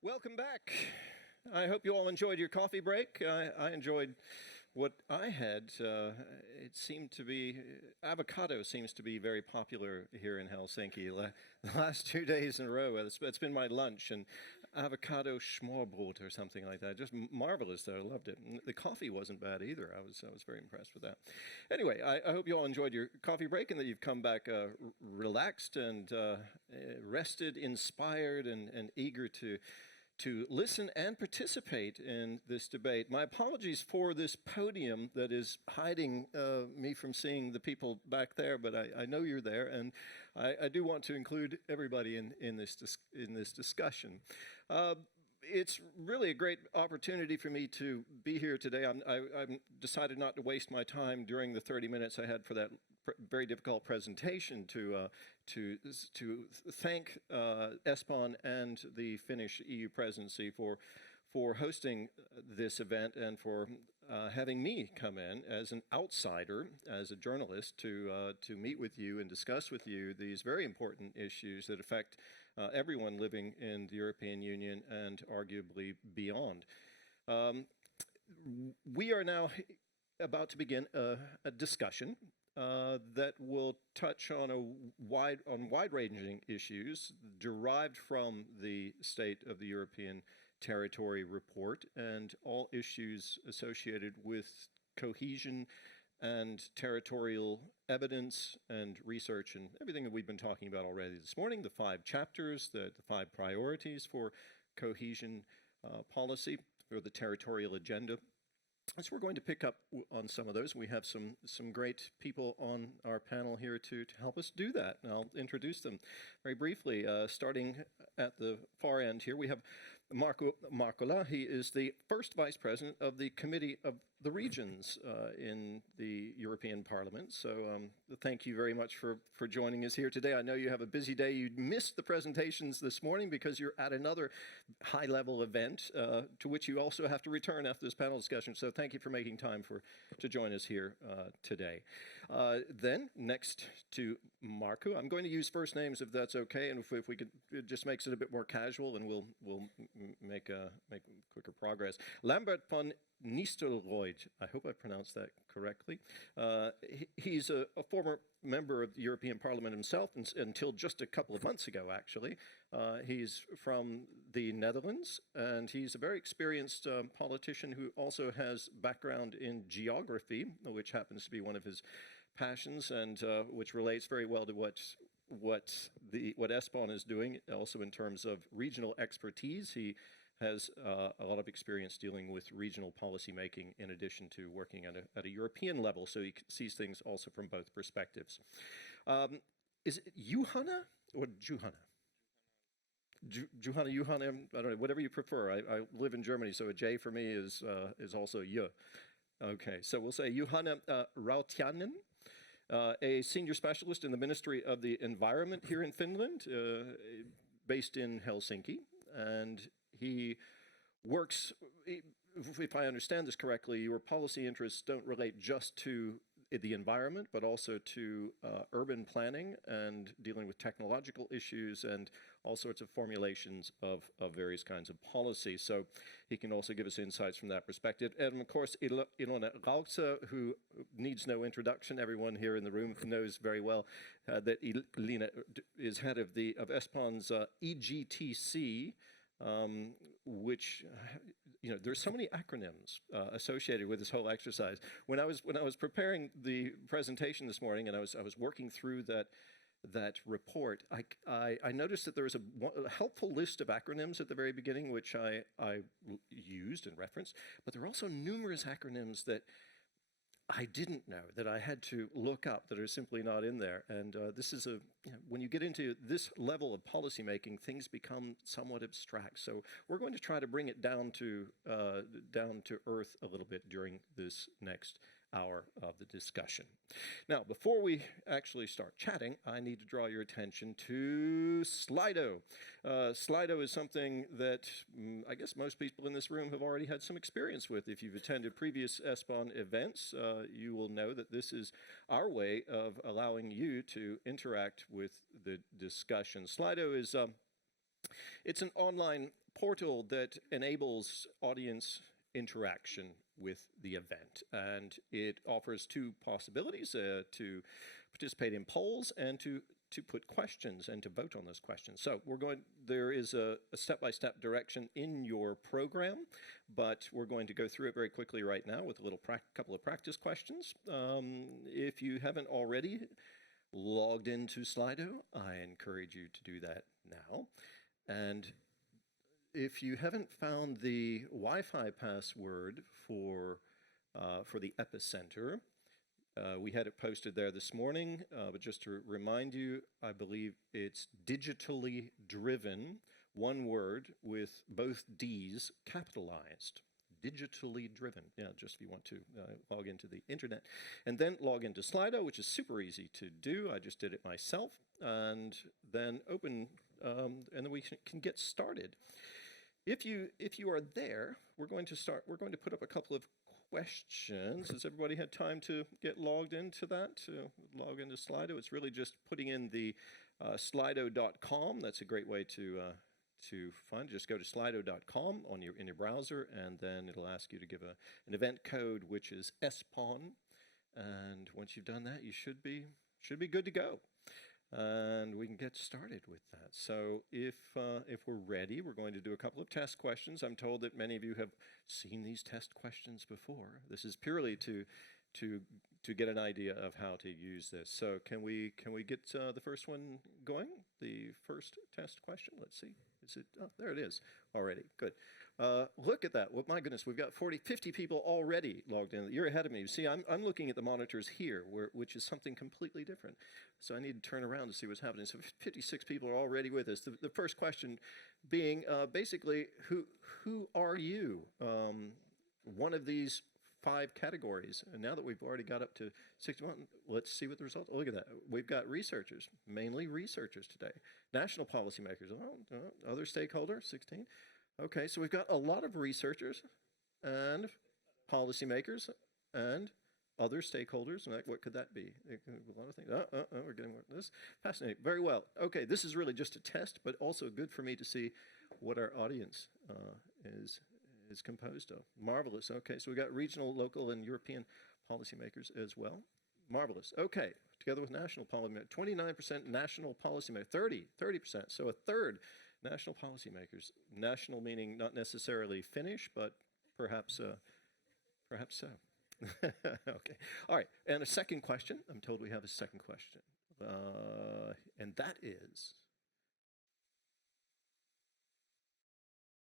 Welcome back. I hope you all enjoyed your coffee break. I enjoyed what I had. It seemed to be, avocado seems to be very popular here in Helsinki. The last 2 days in a row, it's been my lunch, and avocado schmorbrot or something like that. Just marvelous, though. I loved it. And the coffee wasn't bad either. I was very impressed with that. Anyway, I hope you all enjoyed your coffee break and that you've come back relaxed and rested, inspired, and eager to listen and participate in this debate. My apologies for this podium that is hiding me from seeing the people back there, but I know you're there, and I do want to include everybody in this discussion. It's really a great opportunity for me to be here today. I decided not to waste my time during the 30 minutes I had for that very difficult presentation to thank ESPON and the Finnish EU presidency for hosting this event and for having me come in as an outsider, as a journalist, to meet with you and discuss with you these very important issues that affect everyone living in the European Union and arguably beyond. We are now about to begin a discussion that will touch on wide-ranging issues derived from the State of the European Territory report and all issues associated with cohesion and territorial evidence and research and everything that we've been talking about already this morning, the 5 chapters, the 5 priorities for cohesion policy, or the territorial agenda. So we're going to pick up on some of those. We have some great people on our panel here to help us do that, and I'll introduce them very briefly. Starting at the far end here, we have Marko Markkola. He is the first vice president of the Committee of the Regions in the European Parliament. So thank you very much for joining us here today. I know you have a busy day. You missed the presentations this morning because you're at another high-level event to which you also have to return after this panel discussion. So thank you for making time to join us here today. Then, next to Marko, I'm going to use first names if that's okay, and if we could, it just makes it a bit more casual, and we'll make quicker progress. Lambert von Nistelrooy, I hope I pronounced that correctly. He's a former member of the European Parliament himself until just a couple of months ago, actually. He's from the Netherlands, and he's a very experienced politician who also has background in geography, which happens to be one of his passions, and which relates very well to what ESPON is doing, also in terms of regional expertise. He has a lot of experience dealing with regional policy making in addition to working at a European level, so he sees things also from both perspectives. Is it Juhana or Juhana? Juhana, I don't know, whatever you prefer. I live in Germany, so a J for me is also Y. Okay, so we'll say Juhana Rautiainen, a senior specialist in the Ministry of the Environment here in Finland, based in Helsinki, and he works, if I understand this correctly, your policy interests don't relate just to the environment, but also to urban planning and dealing with technological issues and all sorts of formulations of various kinds of policy. So he can also give us insights from that perspective. And of course, Ilona Rautsa, who needs no introduction. Everyone here in the room knows very well that Ilina is head of ESPON's EGTC, which, you know, there's so many acronyms associated with this whole exercise. When I was preparing the presentation this morning and I was working through that report, I noticed that there was a helpful list of acronyms at the very beginning, which I used and referenced, but there are also numerous acronyms that I didn't know, that I had to look up, that are simply not in there. And this is when you get into this level of policy making, things become somewhat abstract. So we're going to try to bring it down to earth a little bit during this next hour of the discussion. Now, before we actually start chatting, I need to draw your attention to Slido. Slido is something that I guess most people in this room have already had some experience with. If you've attended previous ESPON events, you will know that this is our way of allowing you to interact with the discussion. Slido is It's an online portal that enables audience interaction with the event, and it offers two possibilities to participate in polls and to put questions and to vote on those questions. So there is a step-by-step direction in your program, but we're going to go through it very quickly right now with a couple of practice questions. If you haven't already logged into Slido, I encourage you to do that now. And if you haven't found the Wi-Fi password for the epicenter, we had it posted there this morning, but just to remind you, I believe it's digitally driven, one word with both D's capitalized. Digitally driven, yeah, just if you want to log into the internet. And then log into Slido, which is super easy to do. I just did it myself. And then open, and then we can get started. If you are there, we're going to put up a couple of questions. Has everybody had time to get logged into that, to log into Slido? It's really just putting in the slido.com. That's a great way to find. Just go to slido.com in your browser, and then it'll ask you to give an event code, which is ESPON. And once you've done that, you should be good to go. And we can get started with that. So if we're ready, we're going to do a couple of test questions. I'm told that many of you have seen these test questions before. This is purely to get an idea of how to use this. So can we get the first one going? The first test question. Let's see. Is it? Oh, there it is already. Good. Look at that. Well, my goodness, we've got 50 people already logged in. You're ahead of me. See, I'm looking at the monitors here, which is something completely different. So I need to turn around to see what's happening. So 56 people are already with us. The first question being basically, who are you? One of these 5 categories. And now that we've already got up to 61, let's see what the results. Look at that. We've got researchers, mainly researchers today. National policymakers, other stakeholder, 16. Okay, so we've got a lot of researchers and policymakers and other stakeholders. What could that be? A lot of things. We're getting more of this. Fascinating. Very well. Okay, this is really just a test, but also good for me to see what our audience is composed of. Marvelous. Okay, so we got regional, local, and European policymakers as well. Marvelous. Okay, together with national policymakers, 29% national policymakers, 30%. So a third national policymakers. National meaning not necessarily Finnish, but perhaps so. Okay. All right. And a second question. I'm told we have a second question, and that is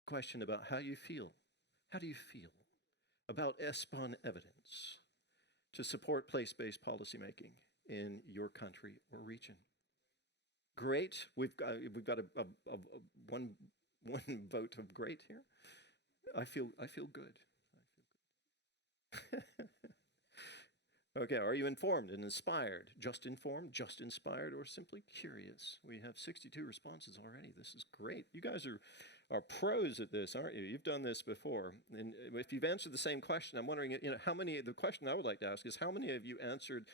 a question about how you feel. How do you feel about ESPON evidence to support place-based policymaking in your country or region? Great. We've got a one vote of great here. I feel good. Okay, are you informed and inspired? Just informed, just inspired, or simply curious? We have 62 responses already. This is great. You guys are pros at this, aren't you? You've done this before. And if you've answered the same question, I'm wondering, how many, the question I would like to ask is, how many of you answered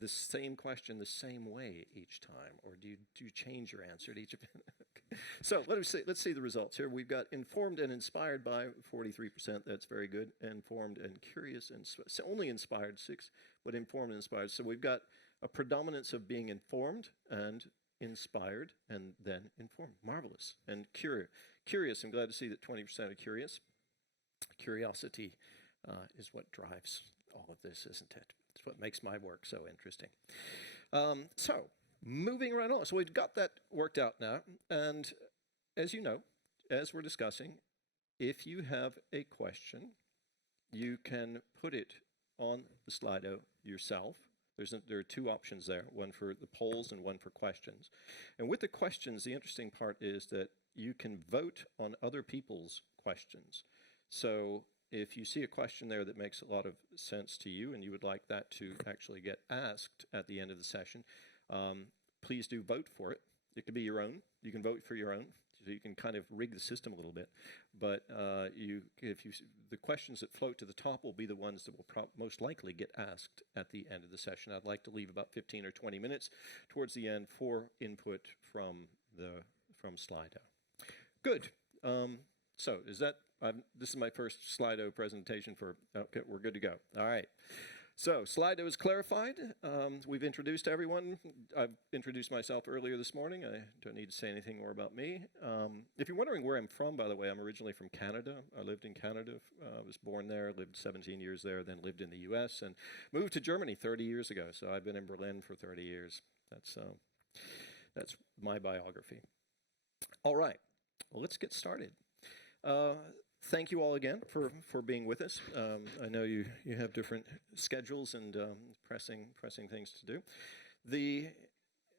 the same question the same way each time? Or do you change your answer at each event? Okay. So let's see the results here. We've got informed and inspired by 43%. That's very good. Informed and curious, and so only inspired 6, but informed and inspired. So we've got a predominance of being informed and inspired and then informed. Marvelous. And curious. I'm glad to see that 20% are curious. Curiosity is what drives all of this, isn't it? It's what makes my work so interesting. So moving right on. So we've got that worked out now. And as you know, as we're discussing, if you have a question, you can put it on the Slido yourself. There are 2 options there, one for the polls and one for questions. And with the questions, the interesting part is that you can vote on other people's questions. So if you see a question there that makes a lot of sense to you and you would like that to actually get asked at the end of the session, please do vote for it. It could be your own. You can vote for your own. So you can kind of rig the system a little bit. But the questions that float to the top will be the ones that will most likely get asked at the end of the session. I'd like to leave about 15 or 20 minutes towards the end for input from Slido. Good. So is that, this is my first Slido presentation for, okay, we're good to go. All right. So Slido is clarified. We've introduced everyone. I've introduced myself earlier this morning. I don't need to say anything more about me. If you're wondering where I'm from, by the way, I'm originally from Canada. I lived in Canada. I was born there, lived 17 years there, then lived in the US and moved to Germany 30 years ago. So I've been in Berlin for 30 years. That's my biography. All right. Well, let's get started. Thank you all again for being with us. I know you have different schedules and pressing things to do.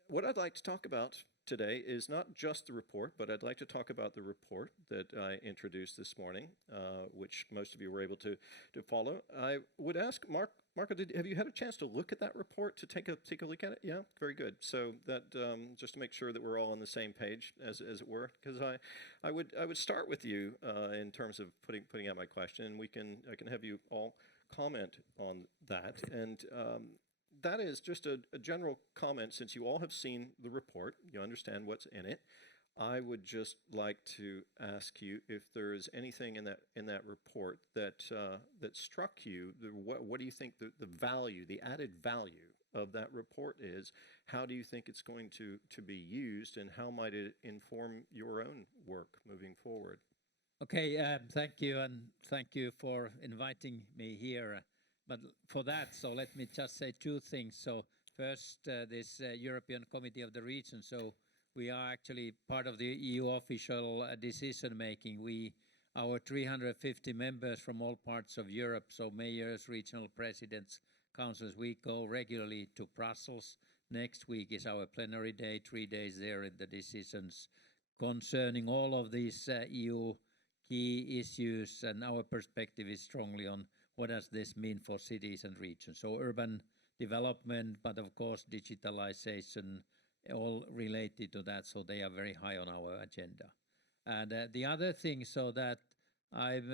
What I'd like to talk about today is not just the report, but I'd like to talk about the report that I introduced this morning, which most of you were able to follow. I would ask Marco, have you had a chance to look at that report, to take a look at it? Yeah, very good. So that just to make sure that we're all on the same page, as it were, because I would start with you in terms of putting out my question, and I can have you all comment on that. And that is just a general comment. Since you all have seen the report, you understand what's in it. I would just like to ask you if there is anything in that report that struck you. What do you think the value, the added value of that report is? How do you think it's going to be used, and how might it inform your own work moving forward? Okay, thank you, and thank you for inviting me here. But for that, so let me just say two things. So first, this European Committee of the Region. So we are actually part of the EU official decision making. Our 350 members from all parts of Europe, so mayors, regional presidents, councils, we go regularly to Brussels. Next week is our plenary day, 3 days there in the decisions concerning all of these EU key issues, and our perspective is strongly on what does this mean for cities and regions. So urban development, but of course digitalization, all related to that, so they are very high on our agenda. And the other thing, so that I've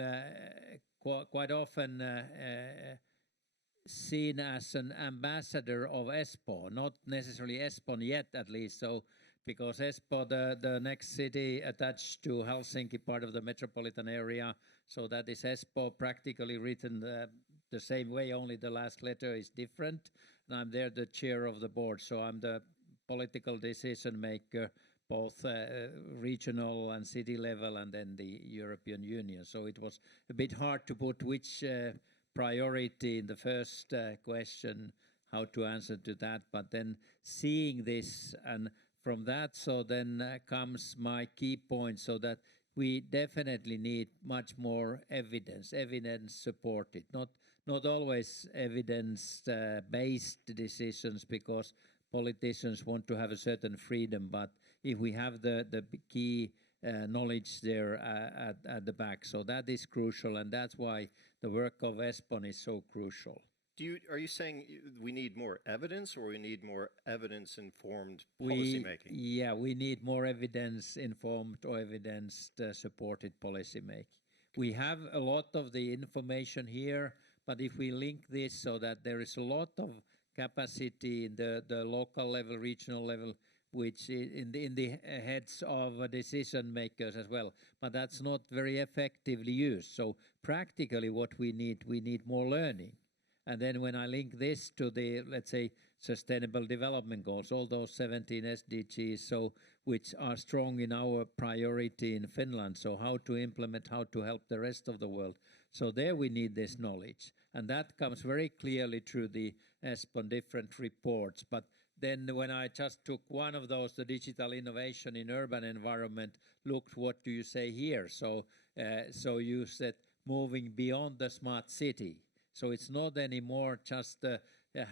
quite often seen as an ambassador of ESPON, not necessarily ESPON yet at least, so because Espoo, the next city attached to Helsinki, part of the metropolitan area, so that is Espoo, practically written the same way, only the last letter is different. And I'm there the chair of the board, so I'm the political decision maker, both regional and city level, and then the European Union. So it was a bit hard to put which priority in the first question, how to answer to that, but then seeing this, and from that, so then comes my key point, so that we definitely need much more evidence supported, not always evidence-based decisions, because politicians want to have a certain freedom, but if we have the key knowledge there at the back, so that is crucial, and that's why the work of ESPON is so crucial. Are you saying we need more evidence, or we need more evidence-informed policy making? Yeah, we need more evidence-informed or evidence-supported policy making. We have a lot of the information here, but if we link this so that there is a lot of capacity in the local level, regional level, which in the heads of decision makers as well, but that's not very effectively used. So practically what we need more learning. And then when I link this to the, let's say, Sustainable Development Goals, all those 17 SDGs, so which are strong in our priority in Finland, so how to implement, how to help the rest of the world. So there we need this knowledge. And that comes very clearly through the ESPON different reports. But then when I just took one of those, the digital innovation in urban environment, looked what do you say here? So you said moving beyond the smart city. So it's not anymore just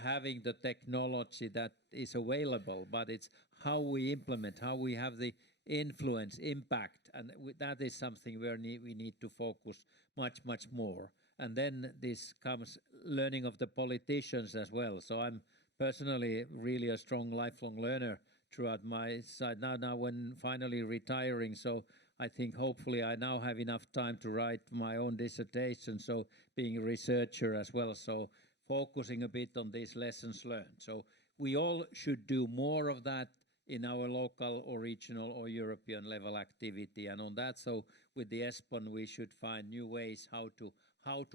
having the technology that is available, but it's how we implement, how we have the influence, impact, and that is something where we need to focus much more. And then this comes learning of the politicians as well. So I'm personally really a strong lifelong learner throughout my side. Now when finally retiring, so I think hopefully I now have enough time to write my own dissertation, so being a researcher as well, so focusing a bit on these lessons learned. So we all should do more of that, in our local or regional or European level activity. And on that, so with the ESPON, we should find new ways how to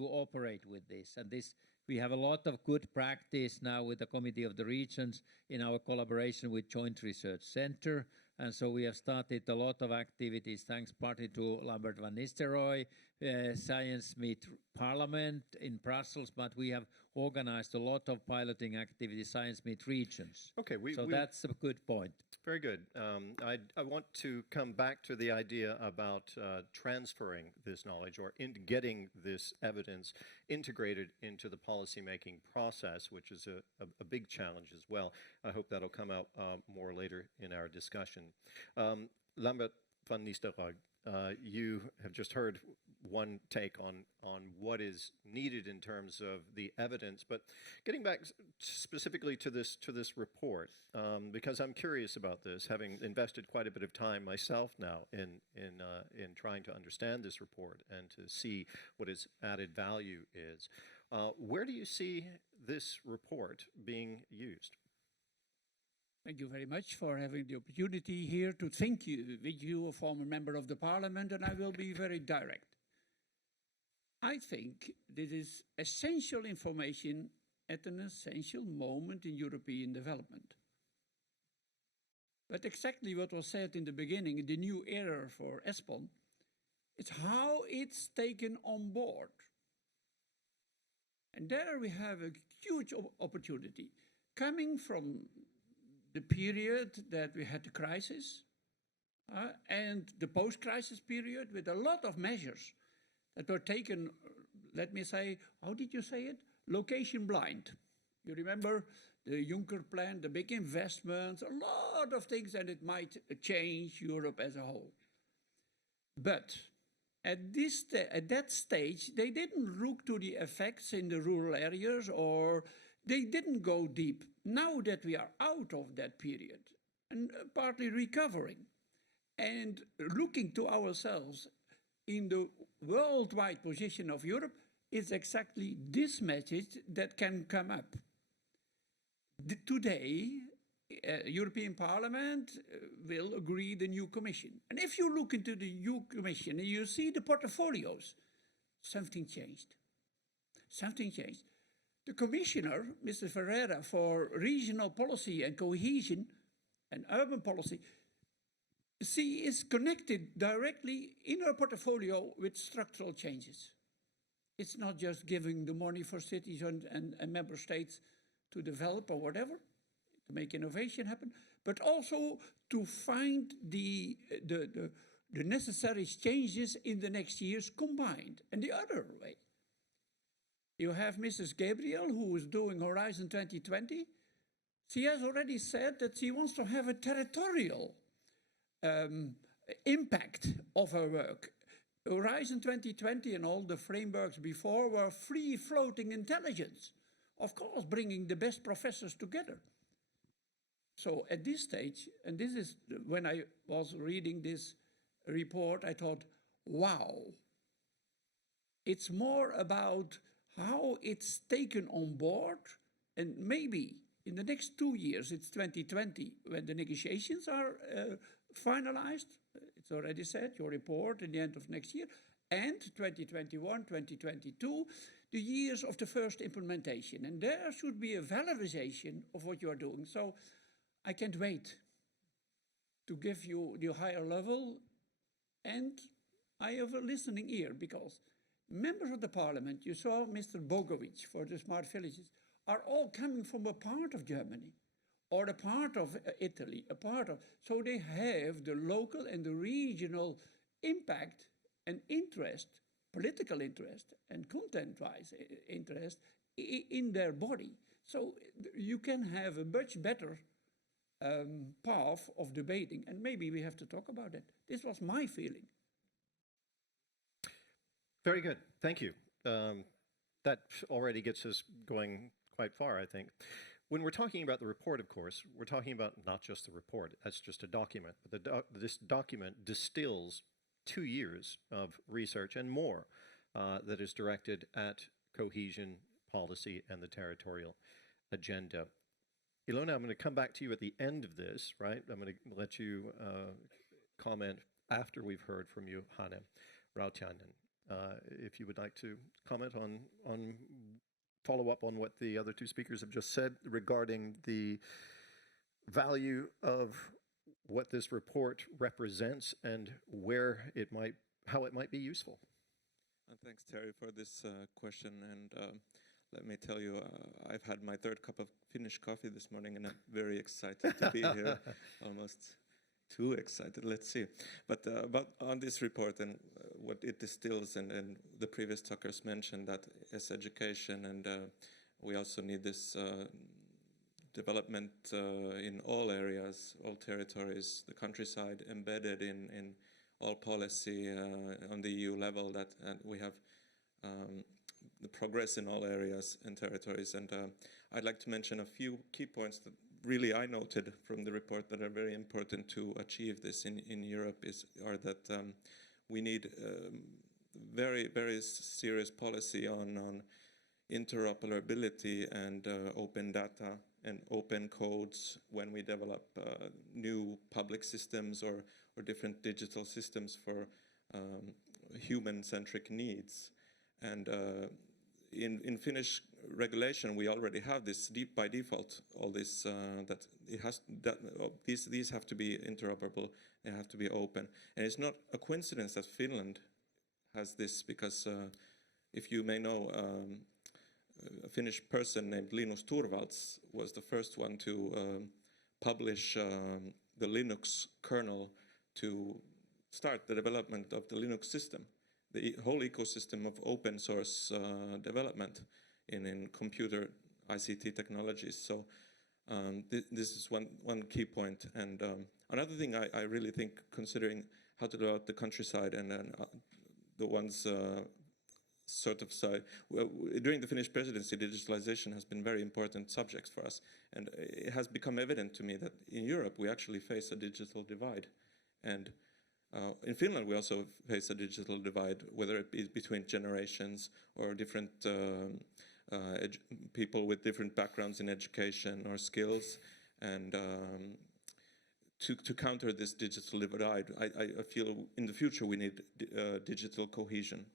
operate with this. And this, we have a lot of good practice now with the Committee of the Regions in our collaboration with Joint Research Center. And so we have started a lot of activities, thanks partly to Lambert van Nistelrooy, Science Meet Parliament in Brussels, but we have organized a lot of piloting activities, Science Meet Regions. Okay, that's a good point. Very good. I want to come back to the idea about transferring this knowledge or getting this evidence integrated into the policymaking process, which is a big challenge as well. I hope that'll come out more later in our discussion. Lambert van Nistelrooy, you have just heard one take on what is needed in terms of the evidence, but getting back specifically to this report, because I'm curious about this, having invested quite a bit of time myself now in trying to understand this report and to see what its added value is. Where do you see this report being used? Thank you very much for having the opportunity here to thank you with you, a former member of the parliament, and I will be very direct. I think this is essential information at an essential moment in European development. But exactly what was said in the beginning, the new era for ESPON, it's how it's taken on board. And there we have a huge opportunity coming from the period that we had the crisis and the post-crisis period with a lot of measures that were taken, let me say, how did you say it? Location blind. You remember the Juncker plan, the big investments, a lot of things, and it might change Europe as a whole. But at that stage, they didn't look to the effects in the rural areas, or they didn't go deep. Now that we are out of that period and partly recovering and looking to ourselves in the worldwide position of Europe, is exactly this message that can come up. Today, European Parliament will agree the new Commission. And if you look into the new Commission and you see the portfolios, something changed. Something changed. The Commissioner, Mr. Ferreira, for Regional Policy and Cohesion and Urban Policy, she is connected directly in her portfolio with structural changes. It's not just giving the money for cities and member states to develop or whatever, to make innovation happen, but also to find the necessary changes in the next years combined. And the other way, you have Mrs. Gabriel, who is doing Horizon 2020. She has already said that she wants to have a territorial impact of her work. Horizon 2020 and all the frameworks before were free-floating intelligence, of course, bringing the best professors together. So at this stage, and this is when I was reading this report, I thought, wow, it's more about how it's taken on board, and maybe in the next 2 years, it's 2020, when the negotiations are finalized. It's already said, your report in the end of next year, and 2021, 2022, the years of the first implementation. And there should be a valorization of what you are doing. So I can't wait to give you the higher level, and I have a listening ear, because members of the parliament, you saw Mr. Bogovic for the smart villages, are all coming from a part of Germany or a part of Italy, so they have the local and the regional impact and interest, political interest and content-wise interest in their body. So you can have a much better path of debating, and maybe we have to talk about it. This was my feeling. Very good, thank you. That already gets us going quite far, I think. When we're talking about the report, of course, we're talking about not just the report, that's just a document, but this document distills 2 years of research and more that is directed at cohesion policy and the territorial agenda. Ilona, I'm going to come back to you at the end of this, right? I'm going to let you comment after we've heard from you, Hanne Rautiainen. If you would like to comment on follow up on what the other two speakers have just said regarding the value of what this report represents and how it might be useful. Thanks, Terry, for this question. And let me tell you, I've had my third cup of Finnish coffee this morning, and I'm very excited to be here. Almost too excited. Let's see. But on this report and what it distills, and the previous talkers mentioned that as education, and we also need this development in all areas, all territories, the countryside, embedded in all policy on the EU level, that we have the progress in all areas and territories. And I'd like to mention a few key points that really I noted from the report that are very important to achieve this in Europe are that we need very, very serious policy on interoperability and open data and open codes when we develop new public systems or different digital systems for human-centric needs. And in Finnish regulation, we already have this by default, all this that it has that these have to be interoperable, they have to be open, and it's not a coincidence that Finland has this, because if you may know, a Finnish person named Linus Torvalds was the first one to publish the Linux kernel to start the development of the Linux system, the whole ecosystem of open source development in computer ICT technologies. So this is one key point. And another thing I really think, considering how to develop the countryside and the ones sort of side, during the Finnish presidency, digitalization has been very important subjects for us. And it has become evident to me that in Europe, we actually face a digital divide. And in Finland, we also face a digital divide, whether it be between generations or different people with different backgrounds in education or skills. And to counter this digital divide, I feel in the future we need digital cohesion.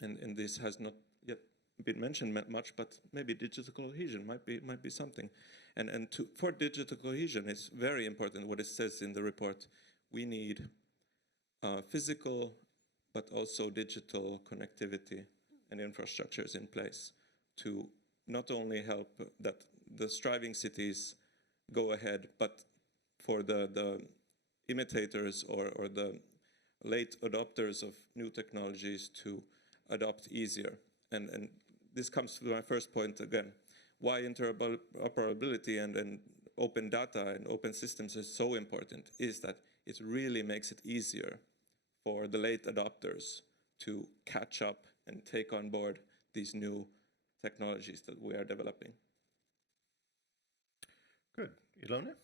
And this has not yet been mentioned much, but maybe digital cohesion might be something. And for digital cohesion, it's very important what it says in the report. We need physical, but also digital connectivity and infrastructures in place to not only help that the striving cities go ahead, but for the imitators or the late adopters of new technologies to adopt easier. And this comes to my first point again. Why interoperability and open data and open systems is so important is that it really makes it easier for the late adopters to catch up and take on board these new technologies that we are developing. Good. Ilona?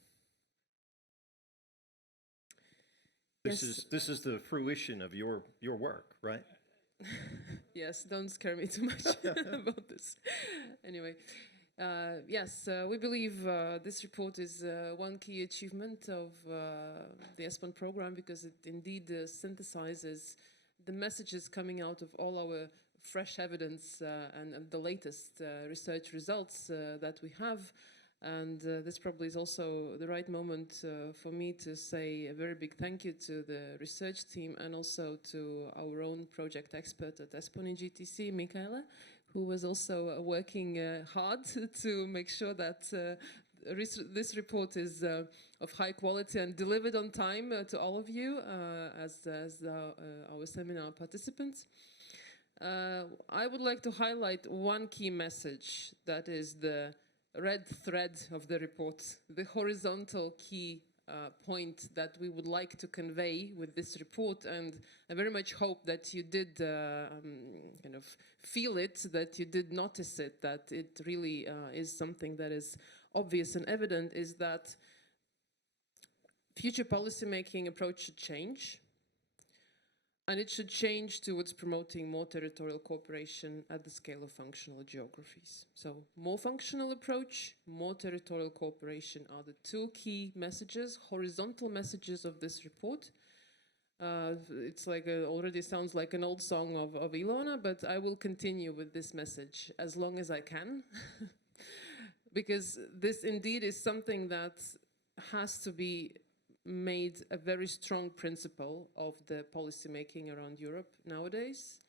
Yes. This is the fruition of your work, right? Yes, don't scare me too much about this. Anyway, yes, we believe this report is one key achievement of the ESPON program, because it indeed synthesizes the messages coming out of all our fresh evidence and the latest research results that we have. And this probably is also the right moment for me to say a very big thank you to the research team and also to our own project expert at ESPON in GTC, Michaela, who was also working hard to make sure that this report is of high quality and delivered on time to all of you as our seminar participants. I would like to highlight one key message that is the red thread of the report, the horizontal key point that we would like to convey with this report. And I very much hope that you did kind of feel it, that you did notice it, that it really is something that is obvious and evident, is that future policymaking approach should change. And it should change towards promoting more territorial cooperation at the scale of functional geographies. So more functional approach, more territorial cooperation are the two key messages, horizontal messages of this report. It's like already sounds like an old song of Ilona, but I will continue with this message as long as I can. Because this indeed is something that has to be made a very strong principle of the policy making around Europe nowadays.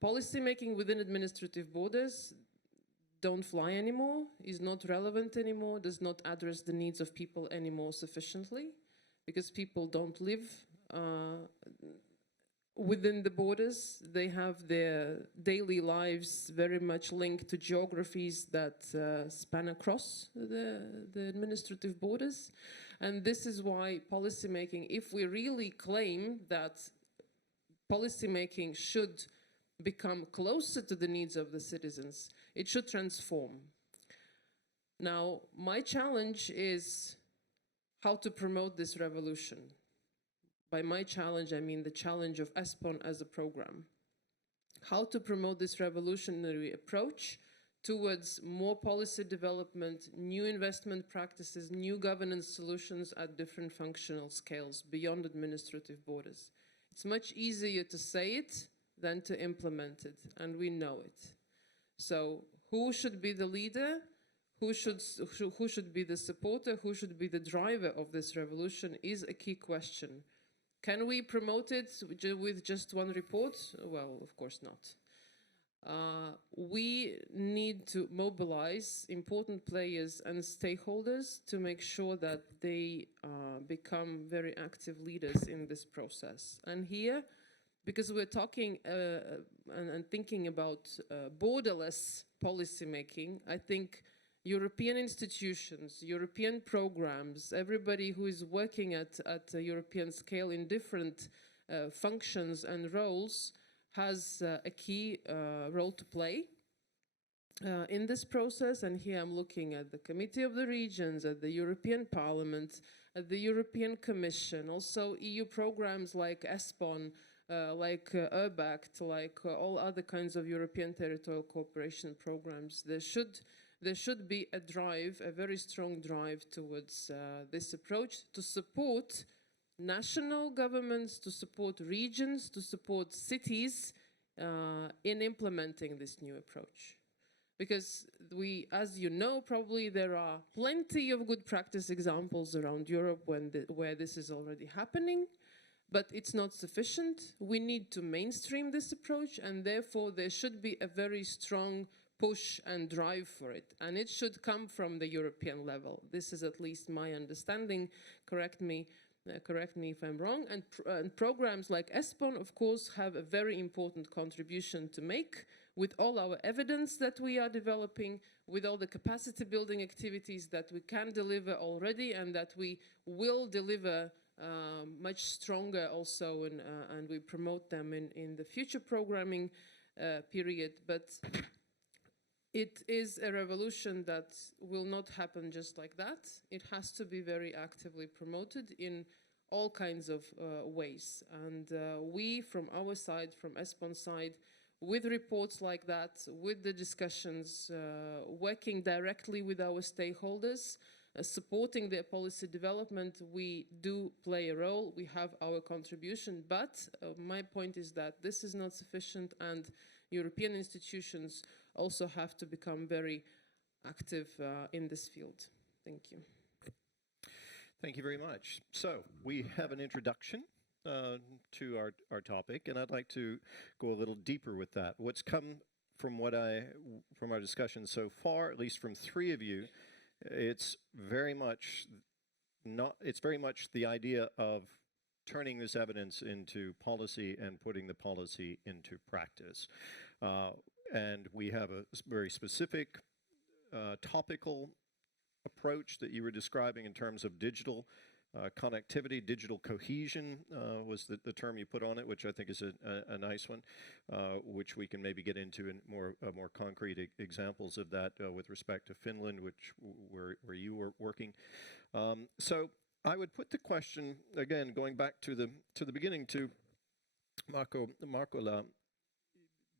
Policy making within administrative borders don't fly anymore, is not relevant anymore, does not address the needs of people anymore sufficiently, because people don't live within the borders. They have their daily lives very much linked to geographies that span across the administrative borders. And this is why policymaking, if we really claim that policymaking should become closer to the needs of the citizens, it should transform. Now, my challenge is how to promote this revolution. By my challenge, I mean the challenge of ESPON as a program. How to promote this revolutionary approach towards more policy development, new investment practices, new governance solutions at different functional scales beyond administrative borders. It's much easier to say it than to implement it, and we know it. So who should be the leader? Who should be the supporter? Who should be the driver of this revolution is a key question. Can we promote it with just one report? Well, of course not. We need to mobilize important players and stakeholders to make sure that they become very active leaders in this process. And here, because we're talking and thinking about borderless policy making, I think European institutions, European programs, everybody who is working at a European scale in different functions and roles has a key role to play in this process. And here I'm looking at the Committee of the Regions, at the European Parliament, at the European Commission, also EU programs like ESPON, like URBACT, like all other kinds of European territorial cooperation programs. There should be a drive, a very strong drive towards this approach to support national governments, to support regions, to support cities in implementing this new approach. Because as you know, probably there are plenty of good practice examples around Europe where this is already happening, but it's not sufficient. We need to mainstream this approach, and therefore there should be a very strong push and drive for it, and it should come from the European level. This is at least my understanding. Correct me if I'm wrong. And programs like ESPON, of course, have a very important contribution to make with all our evidence that we are developing, with all the capacity building activities that we can deliver already and that we will deliver much stronger also, and we promote them in the future programming period. But it is a revolution that will not happen just like that. It has to be very actively promoted in all kinds of ways. And we, from our side, from ESPON side, with reports like that, with the discussions, working directly with our stakeholders, supporting their policy development, we do play a role. We have our contribution, but my point is that this is not sufficient, and European institutions also have to become very active in this field. Thank you. Thank you very much. So we have an introduction to our topic, and I'd like to go a little deeper with that. What's come from our discussion so far, at least from three of you, it's very much the idea of turning this evidence into policy and putting the policy into practice. And we have a very specific topical approach that you were describing in terms of digital connectivity. Digital cohesion was the term you put on it, which I think is a nice one, which we can maybe get into in more concrete examples of that with respect to Finland, where you were working. So I would put the question again, going back to the beginning, to Markola,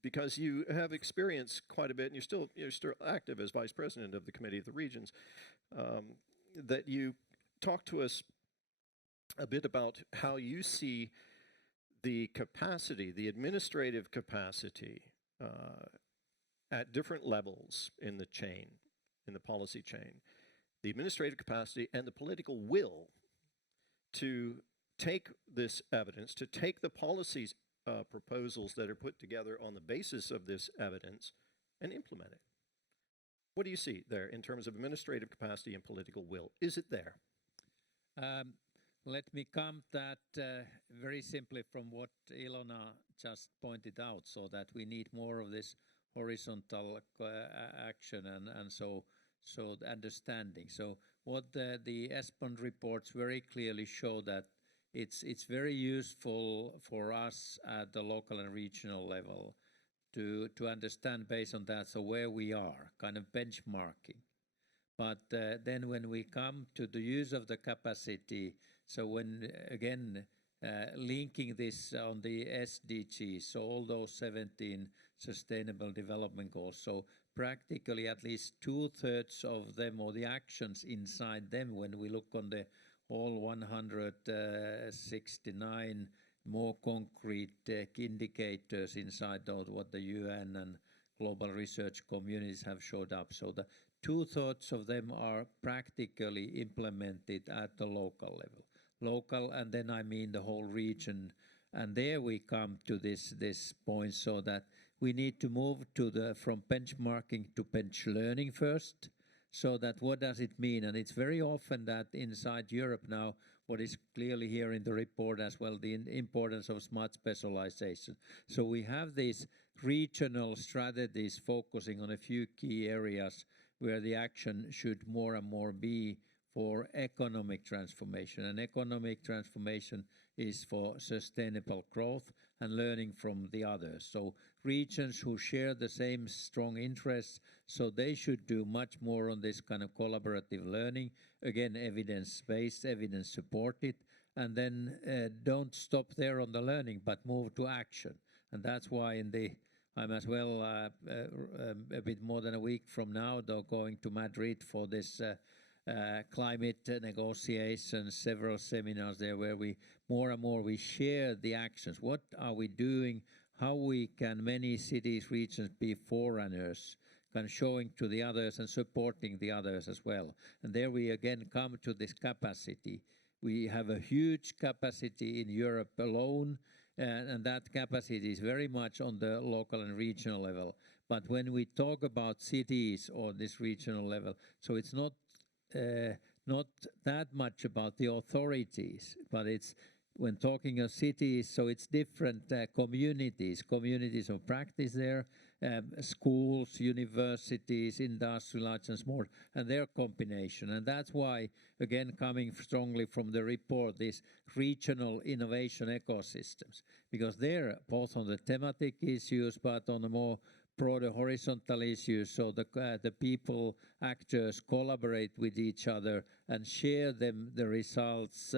because you have experienced quite a bit, and you're still active as vice president of the Committee of the Regions, that you talk to us a bit about how you see the capacity, the administrative capacity, at different levels in the chain, in the policy chain, the administrative capacity and the political will to take this evidence, to take the policies proposals that are put together on the basis of this evidence and implement it. What do you see there in terms of administrative capacity and political will? Is it there? Let me come that very simply from what Ilona just pointed out, so that we need more of this horizontal action and so the understanding. So what the ESPON reports very clearly show that it's very useful for us at the local and regional level to understand based on that, so where we are, kind of benchmarking. But then when we come to the use of the capacity, so when again linking this on the SDGs, so all those 17 Sustainable Development Goals, so practically at least 2/3 of them, or the actions inside them, when we look on the all 169 more concrete indicators inside those, what the UN and global research communities have showed up. So the 2/3 of them are practically implemented at the local level. Local, and then I mean the whole region. And there we come to this point, so that we need to move to from benchmarking to bench learning first. So that what does it mean? And it's very often that inside Europe now, what is clearly here in the report as well, the importance of smart specialization. So we have these regional strategies focusing on a few key areas where the action should more and more be for economic transformation. And economic transformation is for sustainable growth and learning from the others. So regions who share the same strong interests, so they should do much more on this kind of collaborative learning. Again, evidence-based, evidence-supported, and then don't stop there on the learning, but move to action. And that's why I'm as well a bit more than a week from now, though, going to Madrid for this climate negotiations, several seminars there where we more and more we share the actions. What are we doing? How we can many cities, regions be forerunners, kind of showing to the others and supporting the others as well. And there we again come to this capacity. We have a huge capacity in Europe alone, and that capacity is very much on the local and regional level. But when we talk about cities or this regional level, so it's not that much about the authorities, but it's when talking of cities, so it's different communities of practice there, schools, universities, industrial, large and small, and their combination. And that's why, again, coming strongly from the report, these regional innovation ecosystems, because they're both on the thematic issues, but on the more broader horizontal issues, so the people, actors collaborate with each other and share the results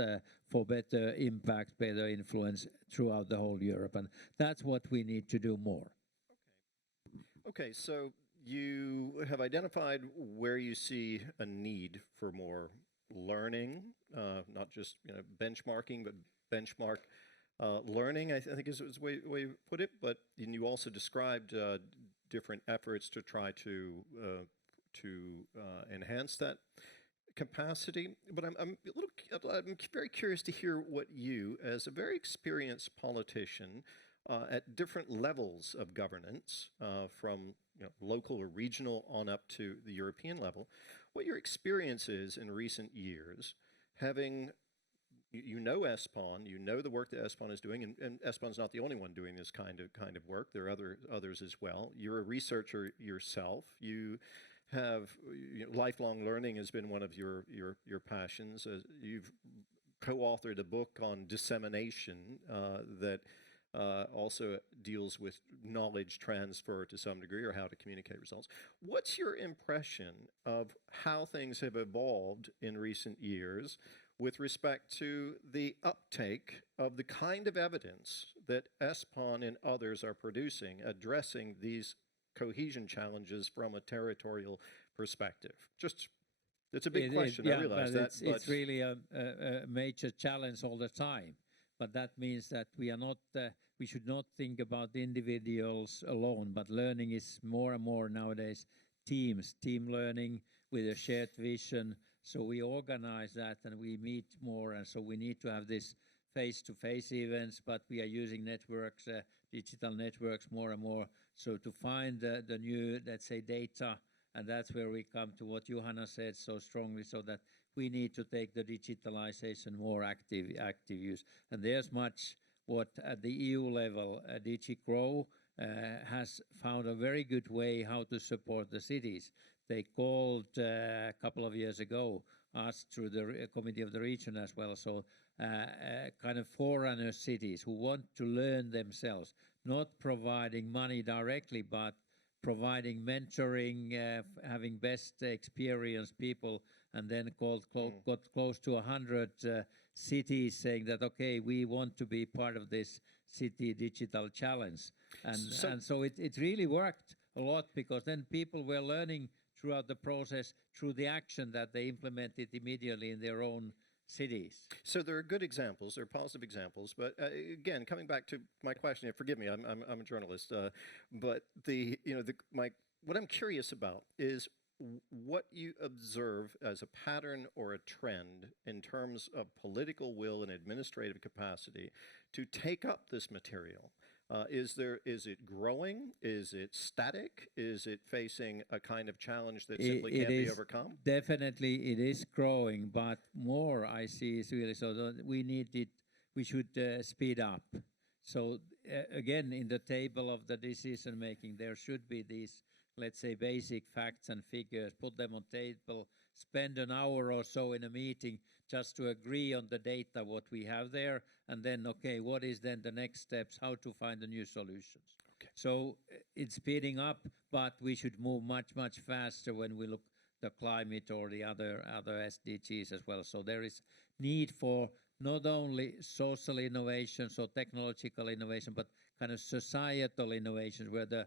for better impact, better influence throughout the whole Europe. And that's what we need to do more. Okay, so you have identified where you see a need for more learning, not just benchmarking, but benchmark learning, I think is the way you put it, but you also described different efforts to try to enhance that capacity. But I'm very curious to hear what you, as a very experienced politician at different levels of governance, from local or regional on up to the European level, what your experience is in recent years, having you know ESPON, you know the work that ESPON is doing, and ESPON's not the only one doing this kind of work. There are others as well. You're a researcher yourself. You have lifelong learning has been one of your passions. You've co-authored a book on dissemination that also deals with knowledge transfer to some degree, or how to communicate results. What's your impression of how things have evolved in recent years with respect to the uptake of the kind of evidence that ESPON and others are producing, addressing these cohesion challenges from a territorial perspective? Just, it's a big question, I realize but that. It's really a major challenge all the time. But that means that we are not, we should not think about individuals alone, but learning is more and more nowadays team learning with a shared vision. So we organize that and we meet more, and so we need to have this face-to-face events, but we are using networks, digital networks more and more. So to find the new, let's say, data, and that's where we come to what Johanna said so strongly, so that we need to take the digitalization more active use. And there's much what at the EU level, DG GROW has found a very good way how to support the cities. They called a couple of years ago us through the Committee of the Region as well, so kind of forerunner cities who want to learn themselves, not providing money directly, but providing mentoring, having best experienced people, and then got close to 100 cities saying that, okay, we want to be part of this city digital challenge. And so it really worked a lot, because then people were learning throughout the process, through the action that they implemented immediately in their own cities. So there are good examples, there are positive examples, but again, coming back to my question, forgive me, I'm a journalist, but what I'm curious about is what you observe as a pattern or a trend in terms of political will and administrative capacity to take up this material. Is it growing? Is it static? Is it facing a kind of challenge that simply can't be overcome? Definitely it is growing, but more I see is really so that we should speed up. So again, in the table of the decision making, there should be these, let's say, basic facts and figures, put them on table, spend an hour or so in a meeting just to agree on the data, what we have there, and then, okay, what is then the next steps, how to find the new solutions. Okay. So it's speeding up, but we should move much, much faster when we look the climate or the other SDGs as well. So there is need for not only social innovations or technological innovation, but kind of societal innovations where the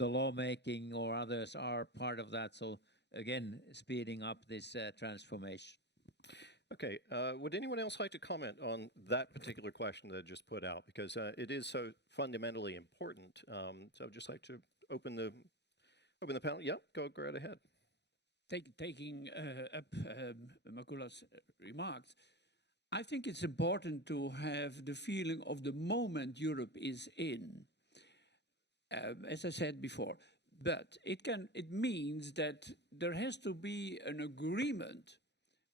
lawmaking or others are part of that. So again, speeding up this transformation. Okay, would anyone else like to comment on that particular question that I just put out? Because it is so fundamentally important. So I'd just like to open the panel. Yeah, go right ahead. Taking up Makula's remarks, I think it's important to have the feeling of the moment Europe is in. As I said before, but it means that there has to be an agreement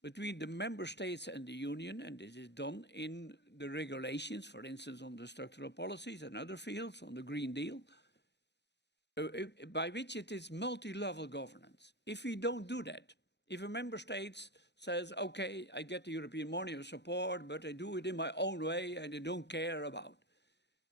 between the member states and the union, and this is done in the regulations, for instance, on the structural policies and other fields, on the Green Deal, by which it is multi-level governance. If we don't do that, if a member state says, okay, I get the European money or support, but I do it in my own way and I don't care about.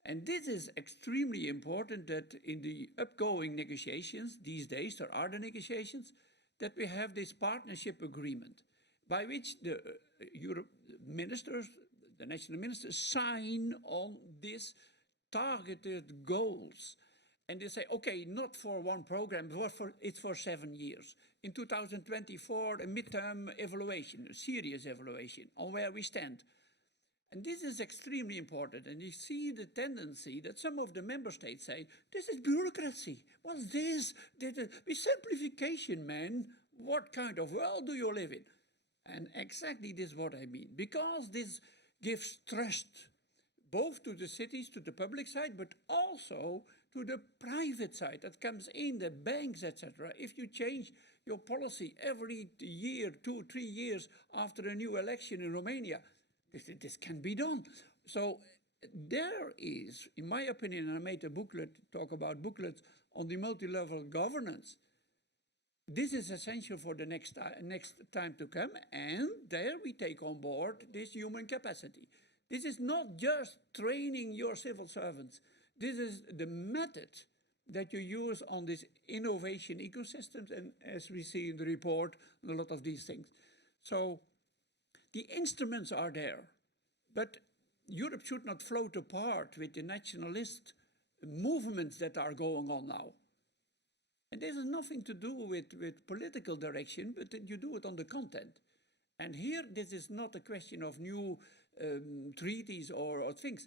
And this is extremely important, that in the upcoming negotiations, these days there are the negotiations, that we have this partnership agreement by which the ministers, the national ministers, sign on these targeted goals. And they say, okay, not for one program, but it's for 7 years. In 2024, a midterm evaluation, a serious evaluation on where we stand. And this is extremely important. And you see the tendency that some of the member states say, this is bureaucracy. What's this? With simplification, man, what kind of world do you live in? And exactly this is what I mean. Because this gives trust, both to the cities, to the public side, but also to the private side that comes in, the banks, etc. If you change your policy every year, 2, 3 years after a new election in Romania, this can be done. So there is, in my opinion, and I made a booklet, talk about booklets on the multi-level governance. This is essential for the next time to come, and there we take on board this human capacity. This is not just training your civil servants. This is the method that you use on this innovation ecosystems, and as we see in the report, a lot of these things. So The instruments are there, but Europe should not float apart with the nationalist movements that are going on now. And this has nothing to do with political direction, but you do it on the content. And here, this is not a question of new treaties or things.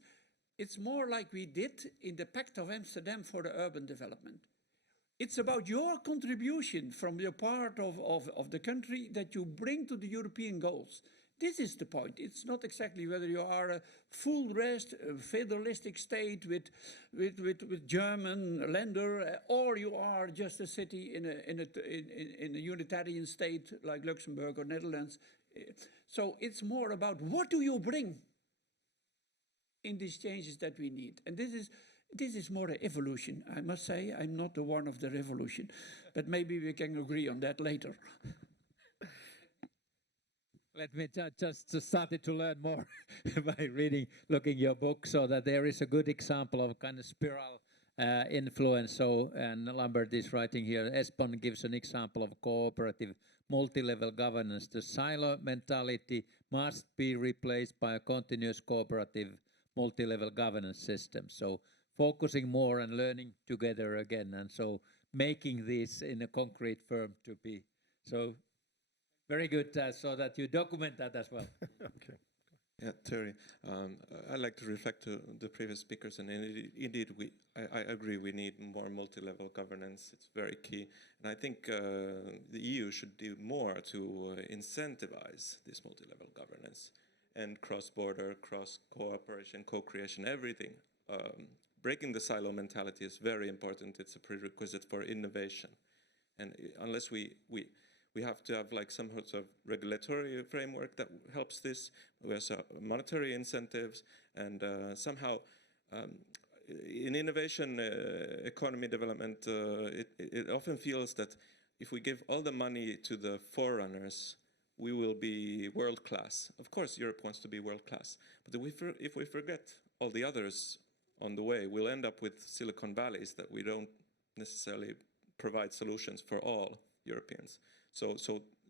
It's more like we did in the Pact of Amsterdam for the urban development. It's about your contribution from your part of the country that you bring to the European goals. This is the point. It's not exactly whether you are a full-rest, federalistic state with German Länder, or you are just a city in a unitarian state like Luxembourg or Netherlands. So it's more about what do you bring in these changes that we need. And this is more an evolution. I must say, I'm not the one of the revolution, but maybe we can agree on that later. Let me just started to learn more by looking your book, so that there is a good example of kind of spiral influence. So, and Lambert is writing here, ESPON gives an example of cooperative multi-level governance. The silo mentality must be replaced by a continuous cooperative multi-level governance system. So focusing more and learning together again, and so making this in a concrete form to be. So very good, so that you document that as well. Okay. Yeah, Terry, I'd like to reflect to the previous speakers, and indeed, I agree we need more multi-level governance. It's very key, and I think the EU should do more to incentivize this multi-level governance and cross-border, cross-cooperation, co-creation, everything. Breaking the silo mentality is very important. It's a prerequisite for innovation, and unless we have to have like some sort of regulatory framework that helps this. We have monetary incentives, and somehow in innovation economy development, it often feels that if we give all the money to the forerunners, we will be world class. Of course, Europe wants to be world class, but if we forget all the others on the way, we'll end up with Silicon Valleys that we don't necessarily provide solutions for all Europeans. So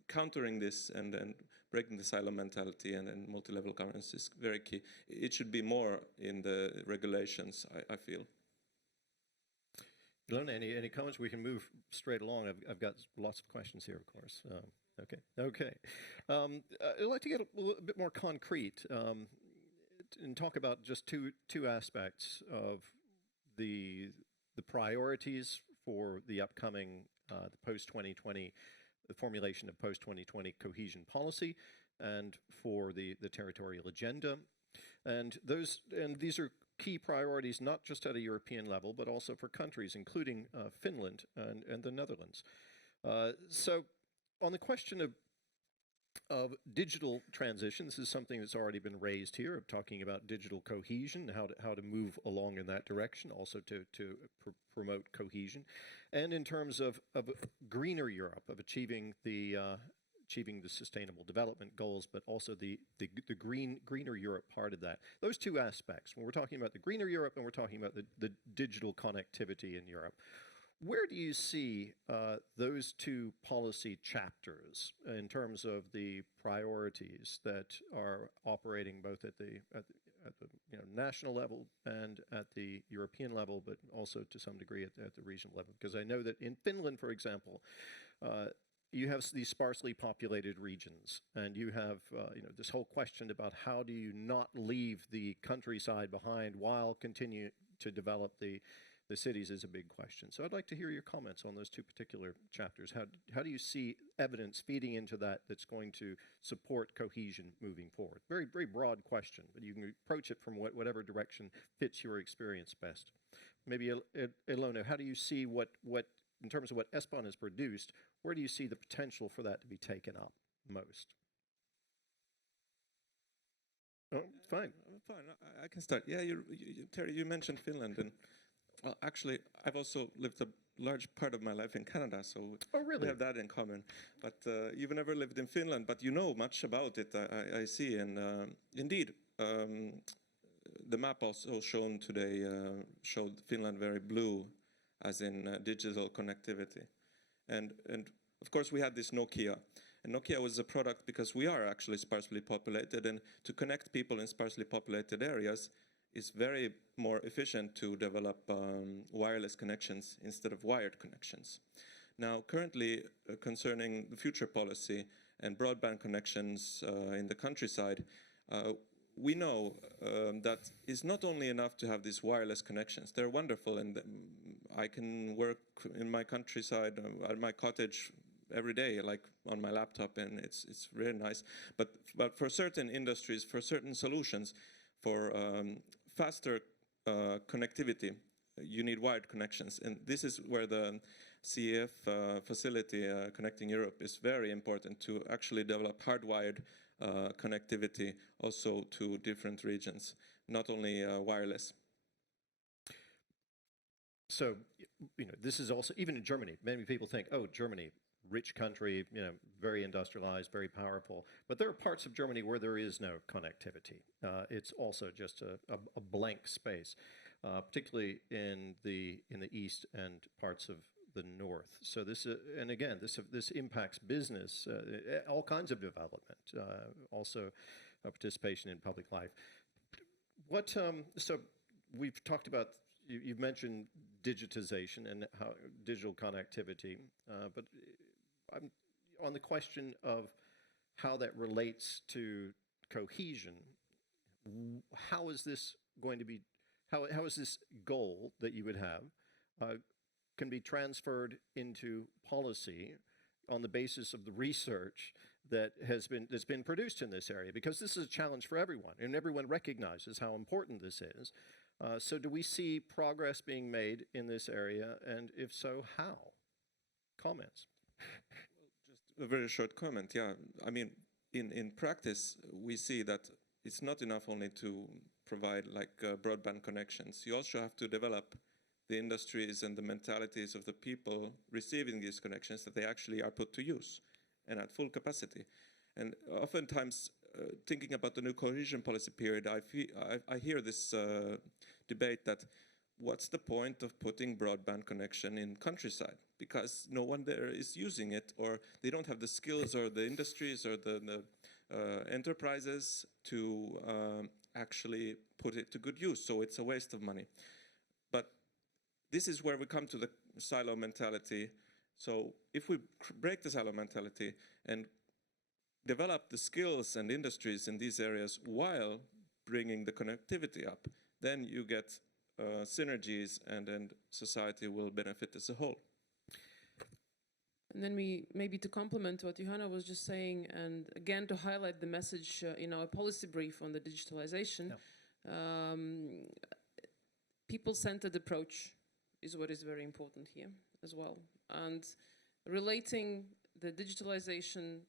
countering this and breaking the silo mentality and multi-level governance is very key. It should be more in the regulations, I feel. Ilona, any comments? We can move straight along. I've got lots of questions here, of course. Okay. I'd like to get a little bit more concrete and talk about just two aspects of the priorities for the upcoming the post-2020, the formulation of post-2020 cohesion policy, and for the territorial agenda. And these are key priorities not just at a European level, but also for countries, including Finland and the Netherlands. So on the question of digital transition, this is something that's already been raised here, of talking about digital cohesion, how to move along in that direction, also to promote cohesion, and in terms of greener Europe, of achieving the sustainable development goals, but also the greener Europe part of that. Those two aspects, when we're talking about the greener Europe and we're talking about the digital connectivity in Europe, where do you see those two policy chapters in terms of the priorities that are operating both at the national level and at the European level, but also to some degree at the regional level? Because I know that in Finland, for example, you have these sparsely populated regions, and you have this whole question about how do you not leave the countryside behind while continue to develop the cities is a big question. So I'd like to hear your comments on those two particular chapters. How do you see evidence feeding into that's going to support cohesion moving forward? Very, very broad question, but you can approach it from whatever direction fits your experience best. Maybe Ilona, how do you see what in terms of what ESPON has produced, where do you see the potential for that to be taken up most? Oh, fine. Fine, I can start. Yeah, Terry, you mentioned Finland, and well, actually, I've also lived a large part of my life in Canada, so we have that in common. But you've never lived in Finland, but you know much about it, I see. And indeed, the map also shown today showed Finland very blue, as in digital connectivity. And of course, we had this Nokia, And Nokia was a product because we are actually sparsely populated, and to connect people in sparsely populated areas is very more efficient to develop wireless connections instead of wired connections. Now, currently, concerning the future policy and broadband connections in the countryside, we know that it's not only enough to have these wireless connections. They're wonderful, and I can work in my countryside, at my cottage every day, like on my laptop, and it's really nice. But for certain industries, for certain solutions, for faster connectivity, you need wired connections. And this is where the CEF facility, Connecting Europe, is very important to actually develop hardwired connectivity also to different regions, not only wireless. So, this is also, even in Germany, many people think, oh, Germany, rich country, very industrialized, very powerful. But there are parts of Germany where there is no connectivity. It's also just a blank space, particularly in the east and parts of the north. So this, and again, this impacts business, all kinds of development, also participation in public life. So we've talked about, you've mentioned digitization and how digital connectivity, but I'm on the question of how that relates to cohesion. How is this going to be, how is this goal that you would have can be transferred into policy on the basis of the research that's been produced in this area? Because this is a challenge for everyone, and everyone recognizes how important this is. So do we see progress being made in this area, and if so, how? Comments? Just a very short comment, yeah. I mean, in practice, we see that it's not enough only to provide like broadband connections. You also have to develop the industries and the mentalities of the people receiving these connections, that they actually are put to use and at full capacity. And oftentimes, thinking about the new cohesion policy period, I hear this debate that what's the point of putting broadband connection in countryside? Because no one there is using it, or they don't have the skills or the industries or the enterprises to actually put it to good use. So it's a waste of money. But this is where we come to the silo mentality. So if we break the silo mentality and develop the skills and industries in these areas while bringing the connectivity up, then you get synergies, and then society will benefit as a whole. And then maybe to complement what Johanna was just saying, and again to highlight the message in our policy brief on the digitalization, people-centered approach is what is very important here as well. And relating the digitalization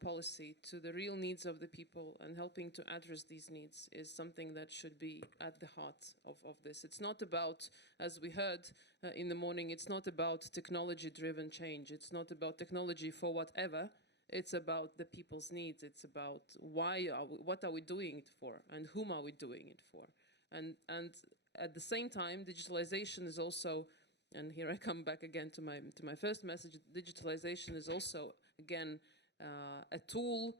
policy to the real needs of the people and helping to address these needs is something that should be at the heart of this. It's not about, as we heard in the morning, it's not about technology-driven change. It's not about technology for whatever. It's about the people's needs. It's about what are we doing it for, and whom are we doing it for. And at the same time, digitalization is also, and here I come back again to my first message, digitalization is also, again, a tool,